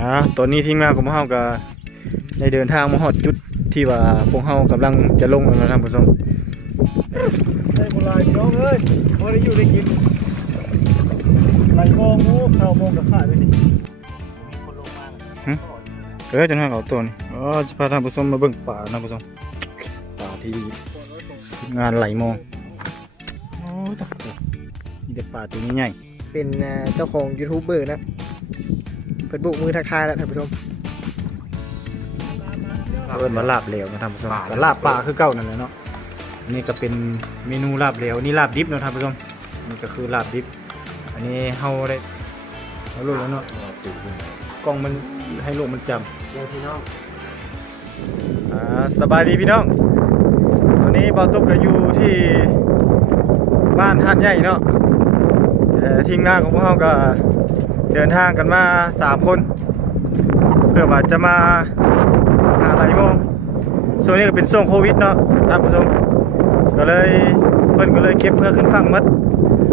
อ่าตอนนี้ทีมงานของพวกเฮาก็ได้เดินทางมาฮอดจุดที่ว่าพวกเฮากำลังจะลงแล้วนะท่านผู้ชมได้โบราณพี่น้องเอ้ยพอได้อยู่ได้กินไหลมองโอ้เข้ามองกับขาดไปนี่เออจังหวะเขาตัวนี้อ๋อจะพาท่านผู้ชมมาเบิ่งป่าท่านผู้ชมป่าที่ทีมงานไหลมองโอ้ยตายมีแต่ป่าตัวนี้ใหญ่เป็นเอ่อเจ้าของยูทูบเบอร์นะ เพิ่นบุกมือทักทายแล้วท่านผู้ชมเอิ้นว่าลาบเหลวนะท่านผู้ชมก็ลาบป่าคือเก่านั่นแหละเนาะอันนี้ก็เป็นเมนูลาบเหลวนี่ลาบดิบเนาะท่านผู้ชมนี่ก็คือลาบดิบ อันนี้เฮาได้เอาลูกแล้วเนาะกล้องมันให้ลูกมันจำเดี๋ยวพี่น้องอ่าสบายดีพี่น้อง ตอนนี้เบาตุกก็อยู่ที่บ้านหาดใหญ่เนาะเอ่อทีมงานของพวกเราก็ เดินทางกันมาสามคน เพื่อว่าจะมาหาไหลโมงส่วนนี้ก็เป็นช่วงโควิดเนาะท่านผู้ชมก็เลยเพิ่อนก็เลยเก็บเพื่อขึ้นฝั่งมัด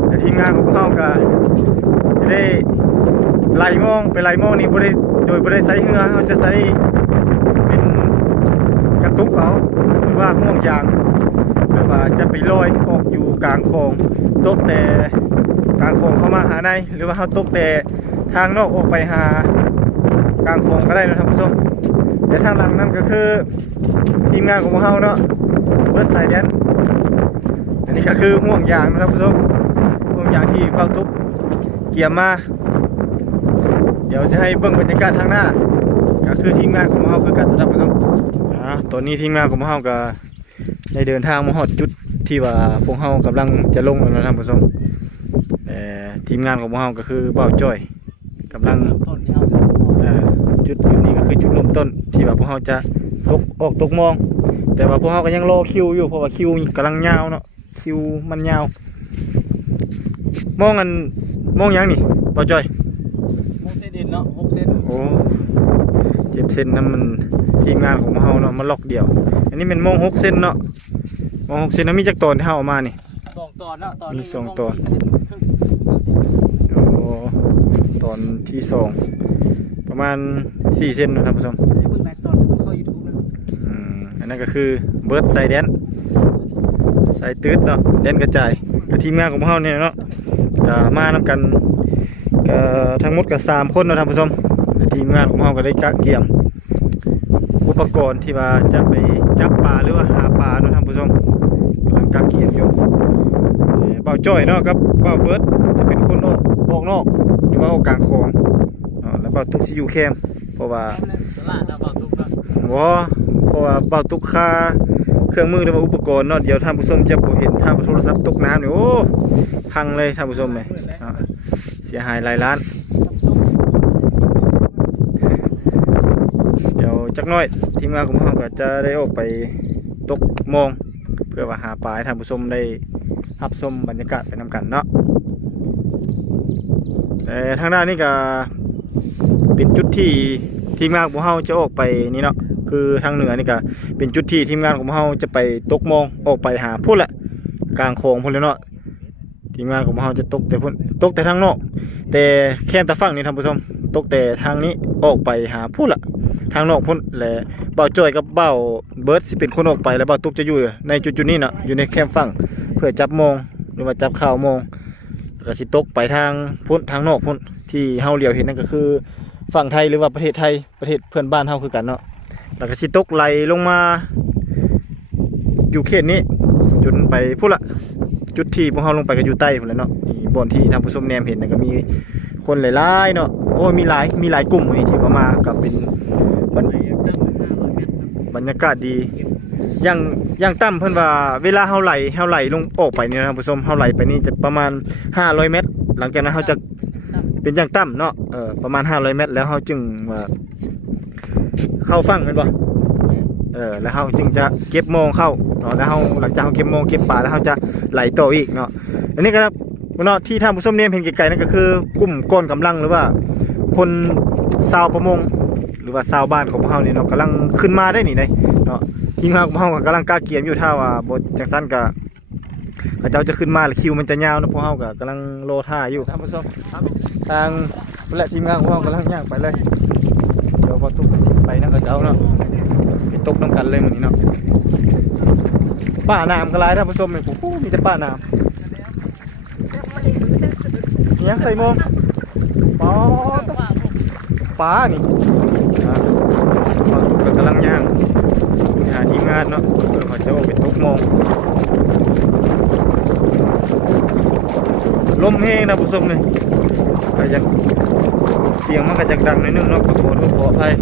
แต่ทีมงานของเราก็จะได้ไหลโมงไปไหลโมงนี่บ่ได้โดยบ่ได้ใช้เรือเราจะใช้เป็นกระตุกเอาหรือว่าห่วงยางเพื่อว่าจะไปลอยออกอยู่กลางคลองตกแต่กลางคลองเข้ามาหาในหรือว่าเขาตกแต่ ทางนอกออกไปหากลางคงก็ได้นะท่านผู้ชมแต่ทางหลังนั่นก็คือทีมงานของพวกเราเนาะเบิร์ดสายแดนอันนี้ก็คือห่วงยางนะท่านผู้ชมห่วงยางที่เป้าตุกเกี่ยมมา เดี๋ยวจะให้เบิ่งบรรยากาศทางหน้า ก็คือทีมงานของเราคือกันนะท่านผู้ชมอ่าตอนนี้ทีมงานของพวกเราก็ได้เดินทางมาฮอดจุดที่ว่าพวกเรากำลังจะลงแล้วนะท่านผู้ชมแต่ทีมงานของพวกเราก็คือเบ้าจ้อยกำลัง ต้นที่เอา เอ่อ จุดจุดนี้ก็คือจุดเริ่มต้น ที่ว่าพวกเราจะตกออกตกมอง แต่ว่าพวกเราก็ยังรอคิวอยู่เพราะว่าคิวกำลังยาวเนาะคิวมันยาว มองกันมองหยังนี่เบ้าจ้อยหกเซนเอ็นเนาะหกเซนโอ้เจ็บเส้นนั่นมันทีมงานของเฮาเนาะมาล็อกเดียว อันนี้เป็นมองหกเส้นเนาะมองหกเส้นแล้วมีจักตอนที่เฮาเอามานี่สองตอนเนาะตอนมีสองตอนสี่เซนครึ่งโอ้ตอนที่สองประมาณ สี่เส้นนะท่านผู้ชมเบิ่งหลายตอนต้องเข้า YouTube นะอืมอันนั้นก็คือเบิร์ดไซแดนไซตืดเนาะแดนกระจายกับทีมงานของพวกเฮาเนี่ยเนาะก็มานำกันก็ทั้งหมดก็สามคนเนาะท่านผู้ชมและทีมงานของเฮาก็ได้กะเกี่ยม อุปกรณ์ที่ว่าจะไปจับปลาหรือว่าหาปลาเนาะท่านผู้ชมกำลังกาเกี่ยมอยู่เอ่อเบาจ้อยเนาะครับเบาเบิร์ดจะเป็นคนออกออกนอกหรือว่าออกกลางคลองอ่าแล้วเบาตุกสิอยู่แคมป์ เพราะว่าตลาดนะฝั่งทุกนะบ่เพราะว่าเบาตุกค่าเครื่องมือหรือว่าอุปกรณ์เนาะเดี๋ยวท่านผู้ชมจะบ่เห็นท่านผู้โทรศัพท์ตกน้ำนี่โอ้พังเลยท่านผู้ชมเลยอ่าเสียหายหลายล้านเดี๋ยวจักหน้อยทีมงานของเราก็จะได้ออกไปตกมอง เพื่อว่าหาปลาให้ท่านผู้ชมได้รับชมบรรยากาศไปนำกันเนาะแต่ทางด้านนี้ก็ เป็นจุดที่ทีมงานของเราจะออกไปนี่เนาะคือทางเหนือนี่ก็เป็นจุดที่ทีมงานของเราจะไปตกมองออกไปหาพุ่นแหละกลางโคงพุ่นเลยเนาะทีมงานของเราจะตกแต่พุ่นตกแต่ทางนอกแต่แค่ตะฝั่งนี่ท่านผู้ชมตกแต่ทางนี้ออกไปหาพุ่นละทางนอกพุ่นและเบาจ้อยกับเบาเบิร์ดสิเป็นคนออกไปแล้วเบาตุกจะอยู่ในจุดจุดๆนี้เนาะอยู่ในแคมป์ฝั่งเพื่อจับมองหรือว่าจับข่าวมองแล้วก็สิตกไปทางพุ่นทางนอกพุ่น ที่เฮาเหลียวเห็นนั่นก็คือฝั่งไทยหรือว่าประเทศไทยประเทศเพื่อนบ้านเฮาคือกันเนาะแล้วก็สิตกไหลลงมา อยู่เขตนี้ จนไปพุ่ละจุดที่พวกเฮาลงไปก็อยู่ใต้พุ่นแหละเนาะนี่บ่อนที่ทางผู้ชมแนมเห็นนั่นก็มีคนหลายๆเนาะโอ้ยมีหลายมีหลายกลุ่มนนี้ที่เขามากับเป็นบรรบรรยากาศดี อย่างอย่างต่ำเพิ่นว่าเวลาเฮาไหลเฮาไหลลงออกไปนี่นะท่านผู้ชมเฮาไหลไปนี่จะประมาณ 500 เมตร หลังจากนั้นเฮาจะ เป็นอย่างต่ำเนาะเออประมาณ 500 เมตร แล้วเฮาจึงว่าเข้าฝั่งแม่นบ่เออแล้วเฮาจึงจะเก็บโมงเข้าเนาะแล้วเฮาหลังจากเฮาเก็บโมงเก็บปลาแล้วเฮาจะไหลต่ออีกเนาะอันนี้ก็ครับเนาะที่ท่านผู้ชมเนี่ยเห็นไกลๆนั่นก็คือกลุ่มก้นกำลังหรือว่า คนชาวประมง หรือว่าชาวบ้านของพวกเราเนี่ยเนาะกำลังขึ้นมาได้นี่เลยเนาะทีมงานของพวกเรากำลังกล้าเกียมอยู่ถ้าว่าบทจังสั้นก็ เขาเจ้าจะขึ้นมาแล้วคิวมันจะยาวนะพวกเราก็กำลังโลท่าอยู่ท่านผู้ชมทางนั่นแหละทีมงานของเรากำลังย่างไปเลยเดี๋ยวพอตุกไปนั่งกับเจ้าเนาะไปตกน้ำกันเลยมื้อนี้เนาะป้าน้ำก็หลายท่านผู้ชมเลยโอ้โหมีแต่ป้าน้ำอิหยังใส่โมงป๋อป้านี่อ่าพอตุกก็กำลังย่างไปหาทีมงานเนาะเดี๋ยวเขาจะออกไปตกโมง ลมแห้งนะผู้ชมเลยก็ยังเสียงมันก็จะดังนิดนึงเนาะขอโทษขออภัย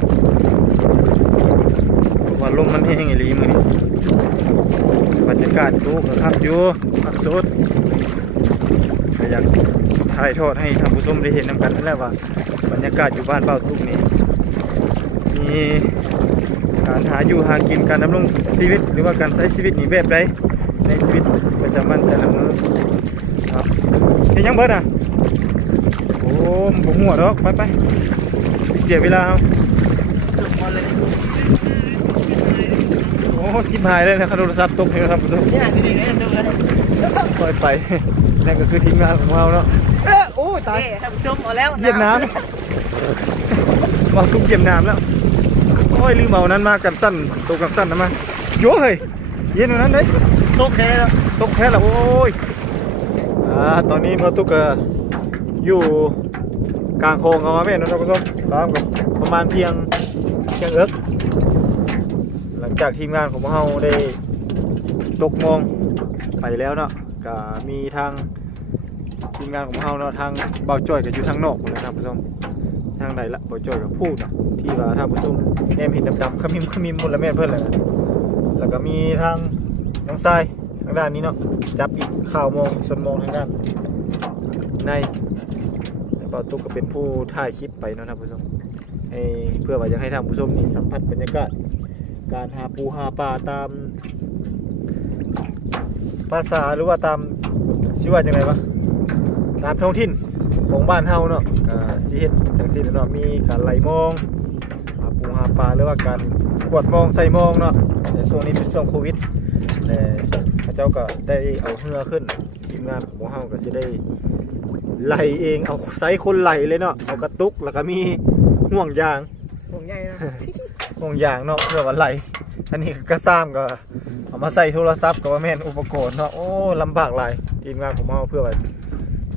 เพราะว่าลมมันแห้งอีหลีมือนี้บรรยากาศดูก็ครับอยู่พักสุดก็อยากถ่ายทอดให้ท่านผู้ชมได้เห็นนำกันนั่นแหละว่า บรรยากาศอยู่บ้านเป้าทุกนี้มีการหาอยู่หากินการดำรงชีวิต หรือว่าการใช้ชีวิตนี่แบบใดในชีวิตประจำวันแต่ละมื้อครับเห็น ยังเบิดอะโอ้ผมหัวดอกไปไปไปเสียเวลาเอาสุดหมดเลยโอ้ชิบหายเลยนะครับโทรศัพท์ตกนี่นะครับผู้ชมเนี่ยที่นี่เนี่ยสุดเลยปล่อยไปนั่นก็คือทีมงานของเราเนาะเอ๊ะโอ้ยตายเอ้ท่านผู้ชมเอาแล้วเหยียบน้ำมาตุ้มเหยียบน้ำแล้วโอ้ยลืมเอานั้นมากันสั้นตกกันสั้นนะมาโย่เฮ้ยเย็นกว่านั้นเลยตกแค่แล้วตกแค่ละโอ้ย อ่าตอนนี้มาตุกก็อยู่กลางโค้งเอามาแม่นนะท่านผู้ชมตามกับประมาณเพียงเพียงเอิกหลังจากทีมงานของพวกเราได้ตกมองไปแล้วเนาะก็มีทางทีมงานของพวกเราเนาะทางเบาจ้อยก็อยู่ทางนอกหมดเลยท่านผู้ชมทางไหนละเบาจ้อยกับพูดเนาะที่ว่าท่านผู้ชมแนมเห็นดำๆขมิมขมิมหมดล้วแม่นเพื่อนเลยนะแล้วก็มีทางน้องทราย ทางด้านนี้เนาะจับอีกข่าวมองส่วนมองทางด้านในแล้วก็ตุ๊กก็เป็นผู้ถ่ายคลิปไปเนาะท่านผู้ชมให้เพื่อว่าอยากให้ท่านผู้ชมนี่สัมผัสบรรยากาศการหาปูหาปลาตาม ภาษาหรือว่าตามชื่อว่าจังไงวะตามท้องถิ่นของบ้านเฮาเนาะก็สิเฮ็ดจังซี่แหละเนาะมีการไหลมองหาปูหาปลาหรือว่าการกวดมองใส่มองเนาะในช่วงนี้เป็นช่วงโควิด เจ้าก็ได้เอาเรือขึ้นทีมงานของพวกเฮาก็สิได้ไหลเองเอาไซส์คนไหลเลยเนาะเอากระตุกแล้วก็มีห่วงยางห่วงใหญ่นะห่วงยางเนาะเพื่อว่าไหลอันนี้ก็ซ้ำก็เอามาใส่โทรศัพท์ก็ว่าแม่นอุปกรณ์เนาะโอ้ลำบากหลายทีมงานของเฮาเพื่อว่า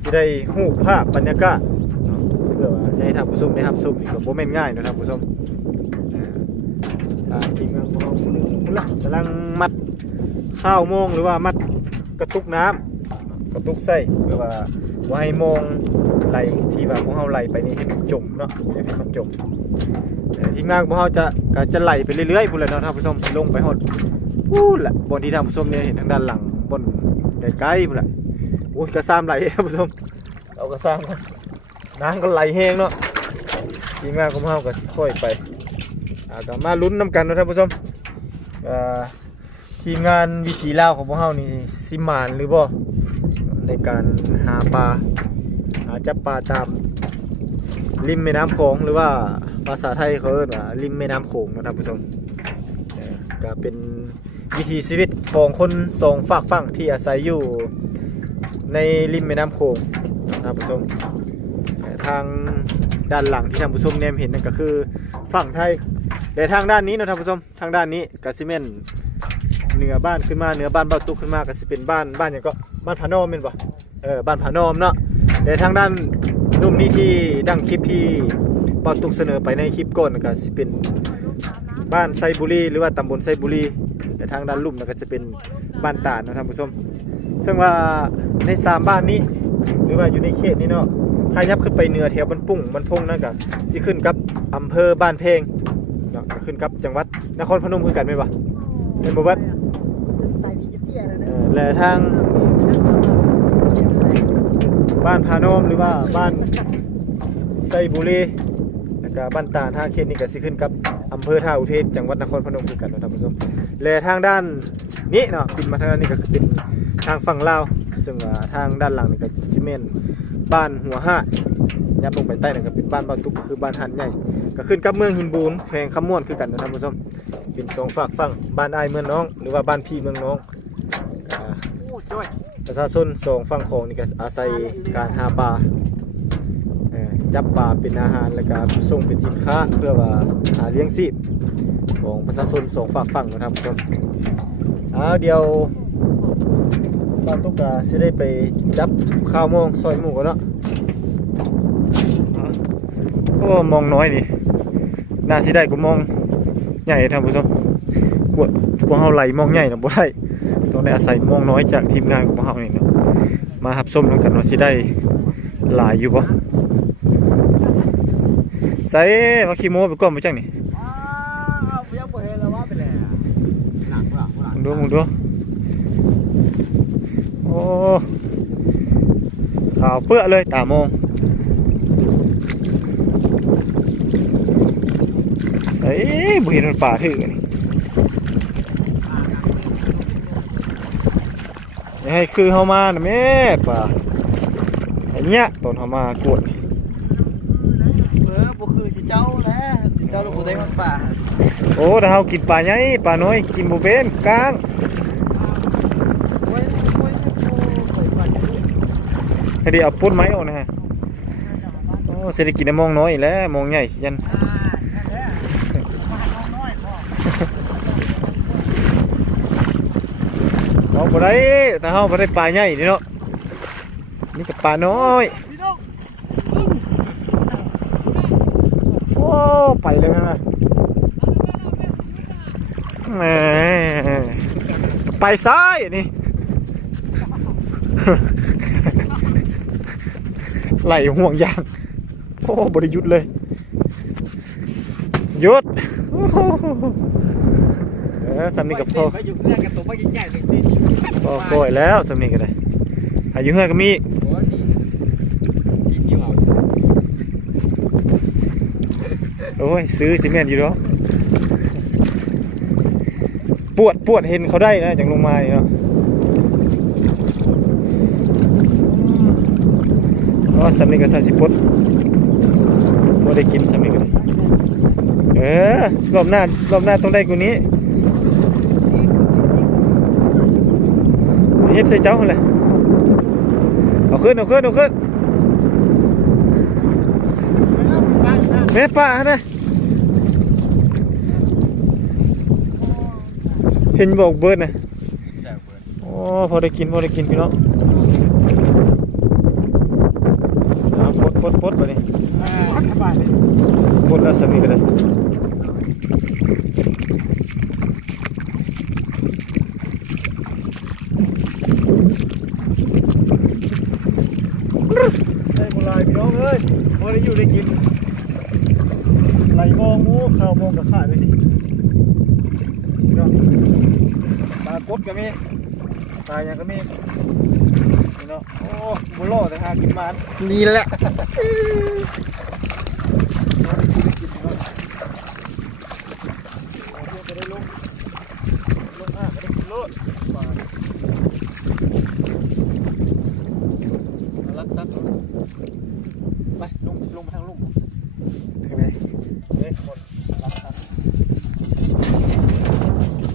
สิได้ฮู้ภาพบรรยากาศเนาะเพื่อว่าสิให้ท่านผู้ชมได้รับชมนี่ก็บ่แม่นง่ายเนาะท่านผู้ชมอ่าทางทีมงานของเฮาคนนึงพุ่นละกำลังมัด ข้าวโมงหรือว่ามัดกระตุกน้ำกระตุกใส่เพื่อว่าว่าให้โมงไหลที่ว่าพวกเราไหลไปนี่ให้มันจมเนาะให้มันจมแต่ทีมงานพวกเราจะก็จะไหลไปเรื่อยๆพุ่นแหละเนาะท่านผู้ชมลงไปหดพูดละบนที่ท่านผู้ชมเนี่ยเห็นทางด้านหลังบนไกลๆพุ่นแหละโอ้ยกระซ้ำไหลท่านผู้ชมเอากระซ้ำน้ำก็ไหลแห้งเนาะทีมงานของพวกเราก็ค่อยไปอ่าก็มาลุ้นน้ำกันนะท่านผู้ชมอ่า ทีมงานวิถีลาวของพวกเฮานี่สิมานหรือบ่ในการหาปลาหาจับปลาตามริมแม่น้ำโขงหรือว่าภาษาไทยเขาเรียกว่าริมแม่น้ำโขงนะท่านผู้ชมเอ่อก็เป็นวิถีชีวิตของคนสองฝากฝั่งที่อาศัยอยู่ในริมแม่น้ำโขงนะท่านผู้ชมเอ่อทางด้านหลังที่ท่านผู้ชมแนมเห็นนั่นก็คือฝั่งไทยแต่ทางด้านนี้นะท่านผู้ชมทางด้านนี้ก็สิเมน เหนือบ้านขึ้นมาเหนือบ้านเบ้าตุกขึ้นมาก็สิเป็นบ้านบ้านหยังก็บ้านผานอมเป็นบ่เออบ้านผานอมเนาะแต่ทางด้านรุ่มนี้ที่ดังคลิปที่เบ้าตุกเสนอไปในคลิปก่อนก็สิเป็นบ้านไซบุรีหรือว่าตำบลไซบุรีแต่ทางด้านลุ่มก็จะเป็นบ้านตาดนะท่านผู้ชมซึ่งว่าในสามบ้านนี้หรือว่าอยู่ในเขตนี้เนาะถ้ายับขึ้นไปเหนือแถวบันปุ่งบันพงนั่นก็สิขึ้นกับอำเภอบ้านเพงเนาะขึ้นกับจังหวัดนครพนมคือกันไหมนบ่เป็นบ่เบิด และทางบ้านพานมหรือว่าบ้านไซบุรีแล้วก็บ้านตาท่าเขตนี่ก็สิขึ้นกับอำเภอท่าอุเทนจังหวัดนครพนมคือกันนะท่านผู้ชมและทางด้านนี้เนาะปิดมาทางด้านนี้ก็เป็นทางฝั่งลาวซึ่งทางด้านหลังนี่ก็ซิเมนบ้านหัวห้ายับลงไปใต้นั่นก็เป็นบ้านบ้านตุก็คือบ้านหันใหญ่ก็ขึ้นกับเมืองหินบูนแขวงคำม่วนคือกันนะท่านผู้ชมเป็นสองฝากฝั่งบ้านไอเมืองน้อง หรือว่าบ้านพี่เมืองน้อง โอ้จ้อยประชาชนสองฝั่งของนี่ก็อาศัยการหาปลาเอ่อจับปลาเป็นอาหารแล้วก็ส่งเป็นสินค้าเพื่อว่าหาเลี้ยงชีพของประชาชนสองฝากฝั่งนะครับผู้ชมเอาเดี๋ยวบ้านตุกกาสิได้ไปจับข้าวโมงซอยหมูกันเนาะโอ้มองน้อยนี่น่าสิได้กูมองใหญ่ท่านผู้ชมกวดพวกเฮาไหลมองใหญ่นะบ่ได้ต้ ได้อาศัยมองน้อยจากทีมงานของพวกเฮานี่เนาะมาหับส้มลงกันว่าสิได้หลายอยู่บ่ใส่มาขี้โม้ไปก่อนไปจังนี่อ้าวยังบ่เห็นแล้วว่าเป็นไงหนักบ่หลังมึงดูมึงดูโอ้ขาวเปื้อเลยตามองใส่บุเห็นมันป่าถือนี่อย่า ให้คือเฮามานะแม่ป่าไอ้เนี้ยตอนเฮามากวดนี่เออบ่คือสิเจ้าแหล้วสิเจ้าลูกบ่ได้มันป่าโอ้ถ้าเฮากินปลาใหญ่ปลาน้อยกินบ่เป็นกลางโอ้ยโอ้ยโอ้ยไปไปให้ได้เอาปุ้นไม้ออกนะฮะโอ้สิได้กินได้มองน้อยอีกแล้วมองใหญ่สิจัน เอา บ่ได้แต่เฮาบ่ได้ปลาใหญ่นี่เนาะนี่ก็ปลาน้อยโอ้ไปเลยนะแหมไปซ้ายนี่ไหลห่วงยางโอ้บริยุทธ์เลยยุด อ้โหเออสำนีกับพ่อไปอยู่เพื่อนกันตัวบ่ใหญ่ๆติดพ่อปล่อยแล้วสำนีก็ได้อายุเฮือนก็มีโอ้ยดีกินอยู่เอาโอ้ยซื้อซีเมนต์อยู่เนาะปวดปวดเห็นเขาได้นะจากลงมานี่เนาะอ๋อสำนีกับซาสิปดบ่ได้กินสำนีกันเออรอบหน้ารอบหน้าต้องได้กูนี้ เฮ็ดใส่เจ้าหั่นแหละเอาขึ้นเอาขึ้นเอาขึ้นแม่ป้าหั่นนะเห็นบอกเบิร์ดนะโอ้พอได้กินพอได้กินพี่น้องเอาปลดปลดปลดไปนี่อ่าสบายเลยปลดแล้วสามีก็ได้ได้บุหลายพี่น้องเอ้ยพอได้อยู่ได้กินไหลมองงูข้าวมองกับขาดเลยนี่พี่น้องปลากดก็มี ปลาอย่างก็มีพี่น้องโอ้บุโลแต่หากินมันนี่แหละจะได้ลงลงห้าก็ได้กินโลดปลารักซักไปลงลงมาทางลุ่มทางไหนเฮ้ยหมดรักซัก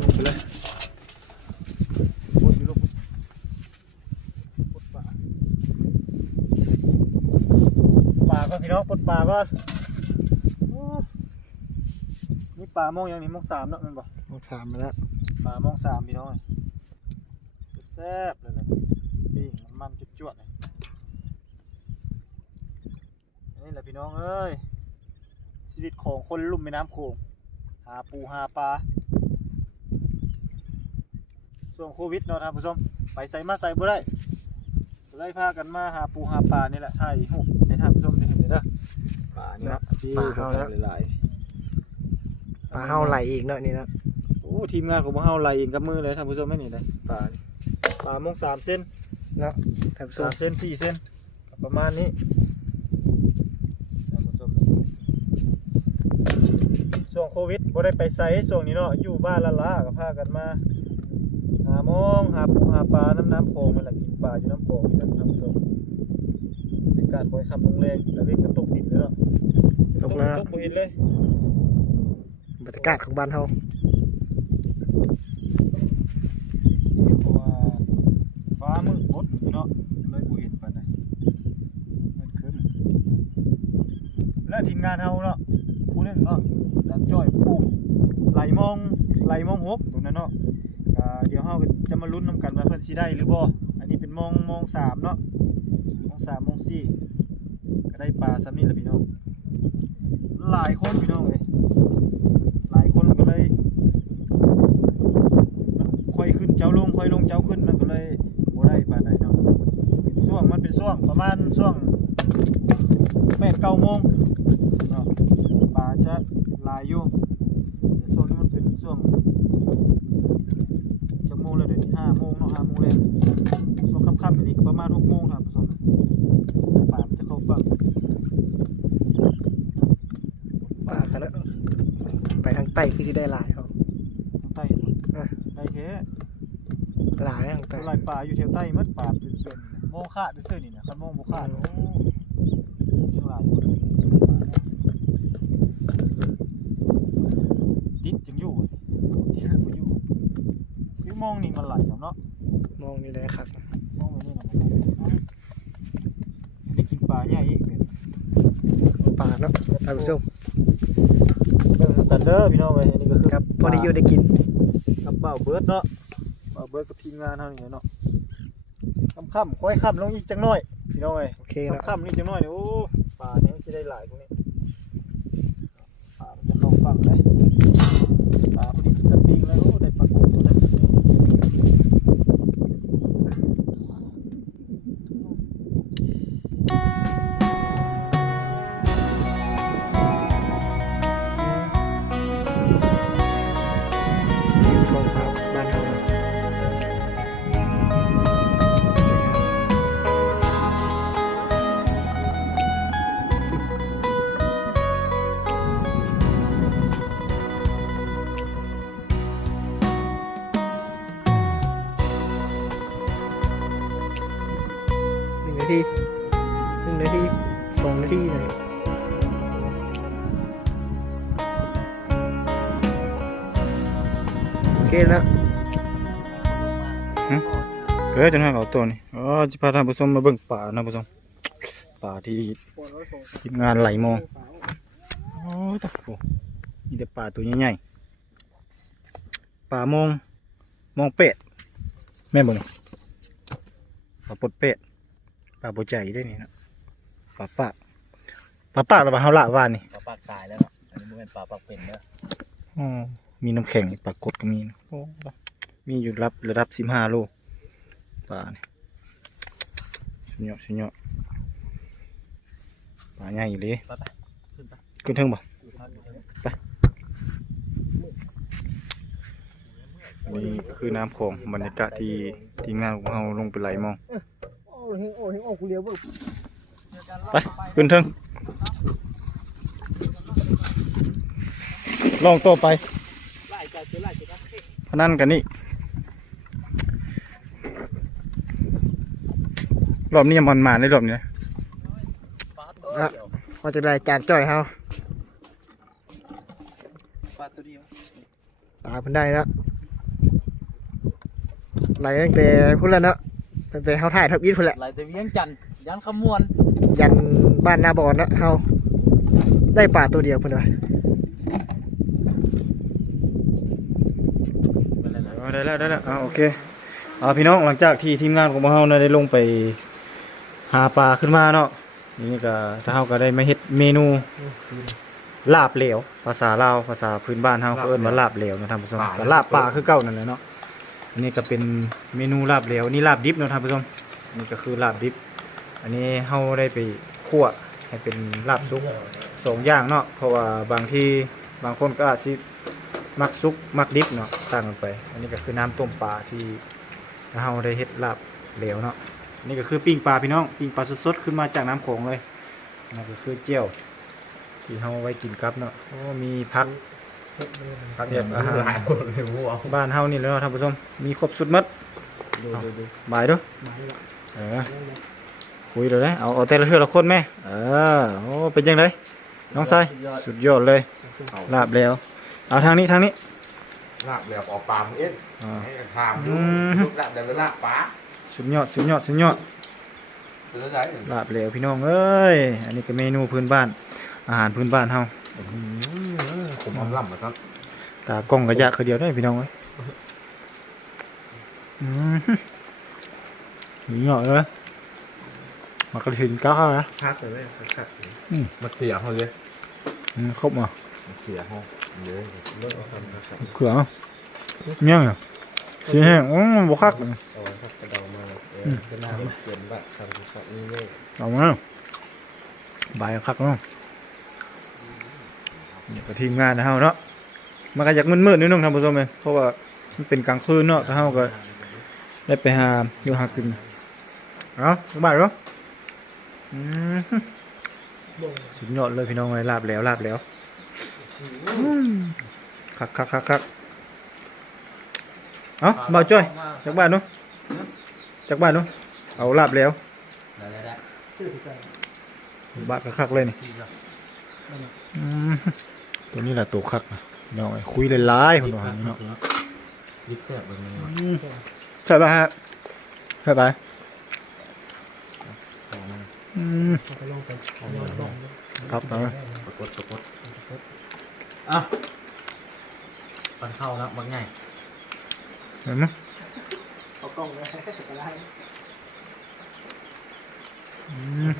ลงไปเลยปลดอยู่ลูกปลดปลาปลาก็พี่น้อง ปลดปลาก็โอ้นี่ปลาโมงยังนี่โมงสามเนาะแมันบ่มองสามมาแล้วปลาโมองสามพี่น้องแซ่บเลยนะปิ้งน้ำมันจุดจวดๆเลยนี่แหละพี่น้องเอ้ยชีวิตของคนลุ่มแม่น้ำโขงหาปูหาปลาช่วงโควิดเนาะท่านผู้ชมไปใส่มาใส่บ่ได้ก็เลยพากันมาหาปูหาปลานี่แหละถ่ายหูป ปลานี่นะที่ปลาเฮาแล้ว หลายๆปลาเฮาไหลอีกเนาะนี่นะโอ้ทีมงานของพวกเฮาไล่เองกับมือเลยท่านผู้ชมไม่นี่เลยปลานี่ปลาโมงสามเส้นเนาะท่านผู้ชสามมเส้นสี่เส้นประมาณนี้ท่านผู้ชมช่วงโควิดบ่ได้ไปไซช่วงนี้เนาะอยู่บ้านละล้าก็พากันมา หามองหาปูหาปลาน้ำน้ำโขงนี่แหละกินปลาอยู่น้ำโขงนี่แหละท่านผู้ชมบรรยากาศคอยคำลงแรงแต่วิ่งก็ตกดินเลยเนาะตกแล้วตกบ่เห็นเลยบรรยากาศของบ้านเฮาเพราะว่าฟ้ามืดบดอยู่เนาะเลยบ่เห็นปานใดมันขึ้นงานเฮาเนาะผู้หนึงเนาะจานจ้อยปุ๊บไหลมองไหลมองหกตรงนั้นเนาะก็เดี๋ยวเฮาก็จะมาลุ้นนํกันว่าเพิ่นสิได้หรือบ่อันนี้เป็นมองมองสามเนาะมอ งสามมองสี่ก็ได้ปลาซ้ำนี่แหละพี่น้องหลายคนพี่น้องเอ้ยหลายคนก็เลยค่อยขึ้นเจ้าลงค่อยลงเจ้าขึ้นมันก็เลยบ่ได้ปลานใดเนาะเป็นช่วงมันเป็นช่วงประมาณช่วงแปดเก้าโมงเนาะปลาจะลายอยู่แต่ช่วงนี้มันเป็นช่วงจักโมงแล้วเดี๋ยวนี้ห้าโมงเนาะห้าโมงแรงช่วงค่ำๆอันนี้ก็ประมาณหกโมงครับผู้ชมปลามันจะเข้าฝั่ง ปลากันแล้วไปทางใต้คือสิได้หลายเขาทางใต้อะใต้แท้หลายทางใต้หลายปลาอยู่แถวใต้หมัดปลาเป็นเป็นโมงค่าซื่อๆนี่นะคันโมงบ่ค่าโอ้ยังหลายอยู่ติดจังอยู่ติดบ่อยู่ซื้อมองนี่มันไหลแล้วเนาะมองนี่ได้ครับมองไปนี่น่ะมันไหลเอ้าได้กินปลาใหญ่อีกเป็นปลาเนาะท่านผู้ชมเบิ่ง กันเด้อพี่น้องเอ้ยอันนี้ก็คือครับพอได้อยู่ได้กินกับเป่าเบิร์ดเนาะเป่าเบิร์ดกับทีมงานเฮานี่เนาะค่ำๆค่อยค่ำลงอีกจังน้อยพี่น้องเอ้ยโอเคแล้วค่ำๆนี่จังน้อยนี่โอ้ปลาเนี่ยสิได้หลายตรงนี้ปลามันจะเข้าฝั่งเลยปลาพอดีจะปิ้งแล้วโอ้ได้ปลากด ออจังหวะเอาตัวนี้อ๋อสิพาท่านผู้ชมมาเบิ่งป่านะผู้ชมป่าที่ทีมงานไหลมองโอ้ยตะโกมีแต่ป่าตัวใหญ่ๆป่ามองมองเป็ดแม่นบ่นี่ป่าปดเป็ดป่าบ่ใจได้นี่นะป่าปากป่าปากแล้วป่าเฮาละว่านนี่ปลาปากตายแล้วเนาะอันนี้มันเป็นปลาปากเป็นเนอะอ๋อมีน้ำแข็งปลากดก็มีนะโอ้มีอยู่รับระดับสิบห้าโล ปลาเนี่ยสุดยอดสุดยอดปลาใหญ่เลยไปไปขึ้นไปขึ้นเทิงบ่ดูทางดูทางนี่ก็คือน้ำของบรรยากาศที่ทีมงานของเราลงไปไหลมองโอ้เฮงโอ้เฮงโอ้กูเลี้ยวเบิ่งไปขึ้นเทิงลองต่อไปไล่ใจเจอไล่เจอนะพนันกันนี่ รอบนี้มันมาในรอบนี้นะปลาตัวเดียวว่าจะได้จานจ้อยเฮาปลาตัวเดียวปลาเพิ่นได้แล้วไหลตั้งแต่พุ่นแล้วเนาะตั้งแต่เฮาถ่ายทับยิดพุ่นแหละไล่แต่เวียงจันทน์ยันขมวนยันบ้านนาบอนเนาะเฮาได้ปลาตัวเดียวเพิ่นว่าเอาได้แล้วได้แล้วอ่าโอเคเอาพี่น้องหลังจากที่ทีมงานของเราเนี่ยได้ลงไป หาปลาขึ้นมาเนาะนี่ก็ถ้าเราก็ได้มาเฮ็ดเมนูลาบเหลว ภาษาลาวภาษาพื้นบ้านเฮาเขาเอิ้นว่าลาบเหลวนะท่านผู้ชมก็ลาบปลาคือเก่านั่นแหละเนาะอันนี้ก็เป็นเมนูลาบเหลวนี่ลาบดิบเนาะท่านผู้ชมอันนี้ก็คือลาบดิบ อันนี้เฮาได้ไปคั่วให้เป็นลาบซุปสองอย่างเนาะเพราะว่าบางที่บางคนก็อาจสิมักซุกมักดิบเนาะต่างกันไป อันนี้ก็คือน้ำต้มปลาที่เราได้เฮ็ดลาบเหลวเนาะอั นนี่ก็คือปิ้งปลาพี่น้องปิ้งปลาสดๆขึ้นมาจากน้ำโขงเลยนั่นก็คือเจียวที่เราไว้กินกับเนาะโอ้มีผักผักแบบอาหารบ้านเฮานี่แหล้วเนาะท่านผู้ชมมีครบสุดหมัดดูดูดูบายเด้อเออคุยเลยนะเอาเอาแต่ละเทื่อละคนแม่เออโอ้เป็นยังไงน้องชายสุดยอดเลยลาบแล้ว เอาทางนี้ทางนี้ลาบแบบออกปลามึงเอ็ดอ่าให้ถามอืดูมลูกลาบแบบลาบปลา สุดยอดสุดยอดสุดยอดเป็นอะไรลาบเหลวพี่น้องเอ้ย อันนี้ก็เมนูพื้นบ้าน อาหารพื้นบ้านเฮาผมเอาล่ำมาครับตากล้องกระยะคือเดียวได้พี่น้องเอ้ยอืมหนีเหยาะเลยมากระถินก้าวนะพักเลยคักอืมมาเสียเขาเลยอืมครบมามาเสียเขาเยอะเลิกเอาทำนะครับเขือเอาเนี่ยงอะ สีแห้งโอ้บ่คักเลยเอาครับกระเดามาเลยเออืมอเป็นน้ำเย็นแบบทำครับนี่เลยเอามาบายคักเนาะเนี่ก็ทีมงานนะเฮาเนาะมันก็อยากมืดๆนิดนึงท่านผู้ชมเอ้ยเพราะว่ามันเป็นกลางคืนเนาะเฮาก็ได้ไปหาอยู่หากินเอาสบายเนาะอืมสุดยอดเลยพี่น้องเลยลาบแล้วลาบแล้วคักคักคักคัก เอาบ่าวจ้อยจากบ้านเนาะจากบ้านเนาะเอาลาบแล้วชื่อที่ไกลบาดกระคักเลยนี่อืมตัวนี้แหละตัวคักนะพี่น้องเอ้ยคุยหลายๆคนว่านี่เนาะยิบแซ่บแบบนี้อืมใช่ป่ะฮะใช่ป่ะอืมเอาไปลงไปเอาลงกล่องเลยครับเอาปรากฏปรากฏมันเข้าแล้วมันง่าย เห็นไหมเอากล่องเลยก็ได้อืม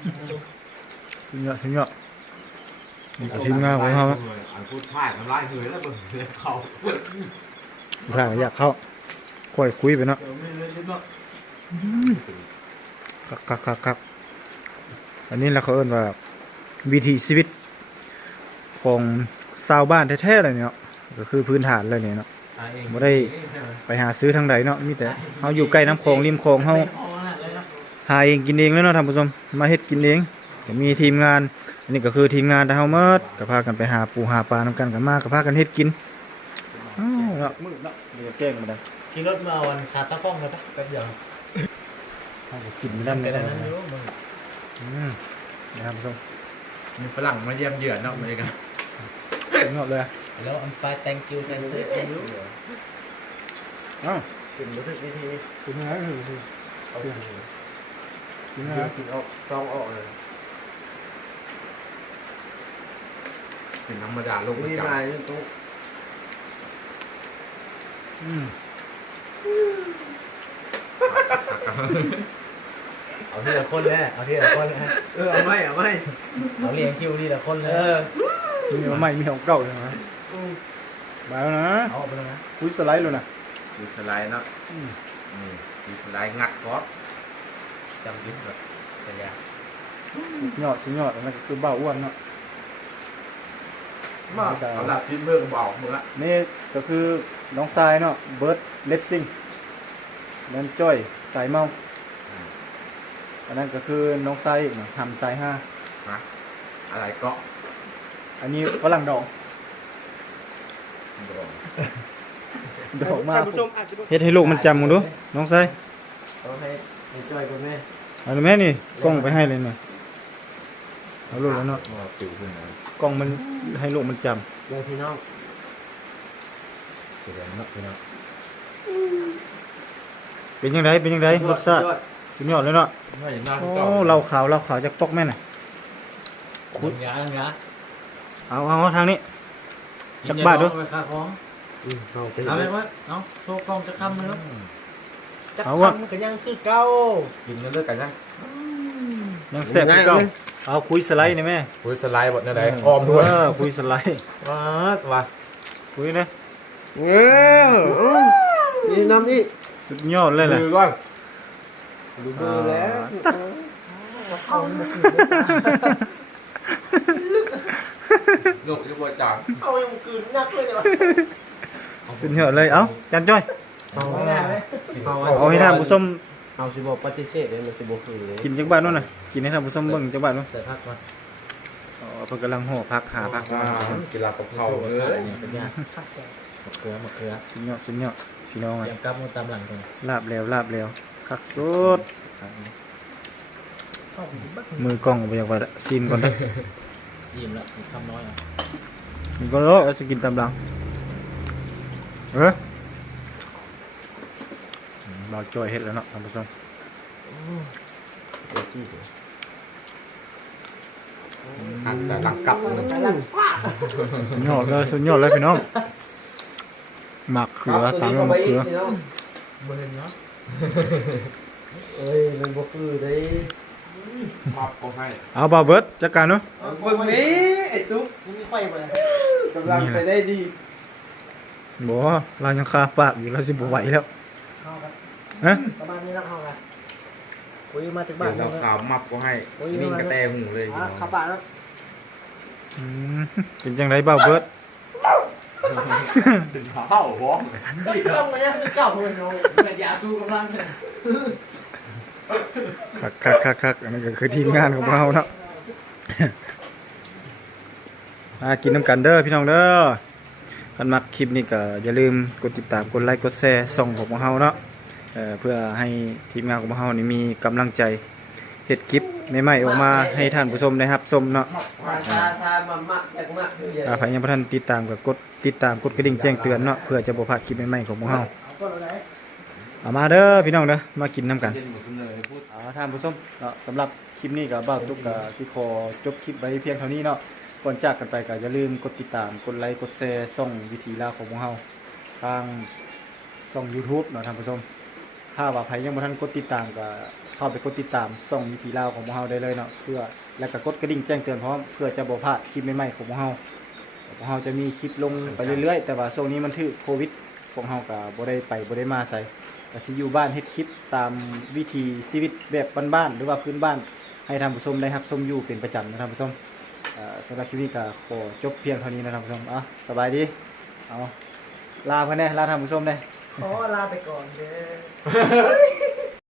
ถึงเยอะถึงเยอะนี่ก็ทีมงานของเขาอันพูดพลาดน้ำลายเหือยแล้วเบิ่งเรียกเขาถ้าอยากเข้าค่อยคุยไปเนาะเดี๋ยวไม่เลยเนาะคักคักคักคักอันนี้แหละเขาเอิ้นว่าวิถีชีวิตของชาวบ้านแท้ๆเลยเนาะก็คือพื้นฐานเลยเนี่ยเนาะตายเอง บ่ได้ไปหาซื้อทางใดเนาะมีแต่เฮาอยู่ใกล้น้ำคลองริมคลองเฮาเอาขนาดเลยนะหาเองกินเองแล้วเนาะท่านผู้ชมมาเฮ็ดกินเองก็มีทีมงาน อันนี้ก็คือทีมงานที่เฮาเมิดก็พากันไปหาปูหาปลานำกันกันมาก็พากันเฮ็ดกินอ้าวเนาะมืดเนาะเดี๋ยวแจ้งมาได้ขี่รถมาวันขาดตะกล้องเลยปะแป๊บเดียวกินไม่ได้ไปไม่แต่ได้นั้นอยู่มึงอืมนี่ครับผู้ชมมีฝรั่งมาเยี่ยมเยือนเนาะเหมือนกัน เงาะเลยแล้วอันไป thank you thank you thank you อ้าวกินรู้สึกวิธีกินยังไงเอากินกินยังไงกินออกซองออกเลยกินธรรมดาลูกประจำอืมเอาทีละคนเลยเอาทีละคนเลยเออเอาไม่เอาไม่เอาเรียงคิวทีละคนเลย มีของใหม่มีของเก่าใช่ไหมมาแล้วนะเอาไปแล้วนะคุยสไลด์เลยนะมีสไลด์เนาะอืมนี่มีสไลด์งัดคอสจำยึดแบบสัญญาเงาะชิ้นเงาะอันนั่นก็คือเบ้าอ้วนเนาะมาเอาละชิ้นเบิ่งเบามือละนี่ก็คือน้องทรายเนาะเบิร์ดเลสซิงนั่นจ้อยสายเมาอันนั้นก็คือน้องทรายอีกเนาะทำสายห้าอะไรเกาะ อันนี้ฝรั่งดองดอกมากท่านผู้ชมอาจจะบ่เฮ็ดให้ลูกมันจำมึงดูน้องทรายเอาให้ให้จ้อยกับแม่เอาเลยแม่นี่กล้องไปให้เลยหน่อยเอาลูกแล้วเนาะมาสิวขึ้นนะกล้องมันให้ลูกมันจเดี๋ยวพี่น้องเดี๋ยวนักพี่น้องำเป็นยังไงเป็นยังไงรสชาติสุดยอดเลยเนาะไม่เห็นหน้าโอ้เก่าเราขาวเราขาวจากปอกแม่น่ะ คุณยาเงาเอา เอาเอาทางนี้ จักบาทด้วยไปค่าของอืมเอาไปเอาไปวะเอาโชว์กล้องจะคำเลยครับจักเอาวะคำก็ยังคือเก่ากินกันเลิกกันยังยังแซ่บคือเก่าเอาคุยสไลด์นี่แม่คุยสไลด์บทนั่นไหนออมด้วยเออคุยสไลด์ว้าว่ะคุยนะเออนี่น้ำนี่สุดยอดเลยแหละมือก่อนดูเบอร์แล้ว เอามาคืนลูกจะบวชจางเอายังกลืนนักเลยเดี๋ยวสุดยอดเลยเอ้าจานจ้อยเอาไม่ได้เลยเอาเอาให้ท่านผู้ชมเอาสิบอกปฏิเสธเลยมันสิบอกคือเลยกินจักบ้านนู่นน่ะกินให้ท่านผู้ชมเบิ่งจักบ้านนู่นใส่พักมาอ๋อเพิ่นกำลังห่อผักหาผักมากีฬากับเขาเออเนี่ยเป็นยากมะเขือมะเขือสุดยอดสุดยอดพี่น้องเตอะรียมกลับมือตามหลังก่อนลาบแล้วลาบแล้วคักสุดมือกล้องไปอยากว่าซีมก่อนเด้ อยิ้มแล้วทำน้อยอะมีก็แล้วจะกินตามหลังเออบ่าวจ้อยเฮ็ดแล้วเนาะท่านผู้ชมหันแต่หลังกลับเลยสุดยอดเลยสุดยอดเลยพี่น้องหมักเขือตามด้วยมะเขือบ่เห็นเนาะเอ้ยมันบ่คือได้ มับก็ให้เอาบาเบิร์ดจัดการเนาะเบิ่งนี้ไอ้ตุ๊กนี่มีไฟบ่ล่ะกำลังไปได้ดีบอกว่าเรายังคาปากอยู่เราสิบไหวแล้วเฮากันฮะประมาณนี้แล้วเฮากันคุยมาถึงบ้าเดี๋นยวแล้เราวขาวมับก็ให้นิ่งกระแตหูเลยอะขับบ้านแล้วอืมเป็นจังไรบาเบิร์ดดึงเข้าห้องต้องมาเนี่ยคือเก่าเลยเนาะเป็นยาสู้กำลังเลย คักคักคักคักอันนี้ก็คือทีมงานของเราเนาะมากินน้ำกันเด้อพี่น้องเด้อคันมักคลิปนี้ก็อย่าลืมกดติดตามกดไลค์กดแชร์ส่องของพวกเราเนาะเอ่อเพื่อให้ทีมงานของพวกเรานี่มีกำลังใจเฮ็ดคลิปใหม่ๆออกมาให้ท่านผู้ชมได้รับชมเนาะถ้าถ้ามามะจากมะคืออย่าถ้าใครยังบ่ทันติดตามก็กดติดตามกดกระดิ่งแจ้งเตือนเนาะเพื่อจะบ่พลาดคลิปใหม่ๆของพวกเรา เอาต้นอะไร เอามาเด้อพี่น้องเด้อมากินน้ำกันเอาท่านผู้ชมเนาะสำหรับคลิปนี้ก็บ่าวตุ๊กก็สิขอจบคลิปไว้เพียงเท่านี้เนาะก่อนจากกันไปก็อย่าลืมกดติดตามกดไลค์กดแชร์ส่องวิธีลาวของพวกเราทางส่อง YouTube เนาะท่านผู้ชม ถ้าว่าใครยังบ่ทันกดติดตามก็เข้าไปกดติดตามส่องวิธีลาวของพวกเราได้เลยเนาะเพื่อแล้วก็กดกระดิ่งแจ้งเตือนพร้อมเพื่อจะบ่พลาดคลิปใหม่ๆของพวกเราพวกเราจะมีคลิปลงไปเรื่อยๆ แต่ว่าช่วงนี้มันถือโควิดพวกเราก็บ่ได้ไปบ่ได้มาใส่ ก็สิอยู่บ้านเฮ็ดคลิปตามวิธีชีวิตแบบบ้านๆหรือว่าพื้นบ้านให้ท่านผู้ชมได้รับชมอยู่เป็นประจำนะท่านผู้ชมเอ่อสำหรับคลิปนี้ก็ขอจบเพียงเท่านี้นะท่านผู้ชมอะสบายดีเอาลาเพิ่นแน่ลาท่านผู้ชมแน่ ขอลาไปก่อนเด้อ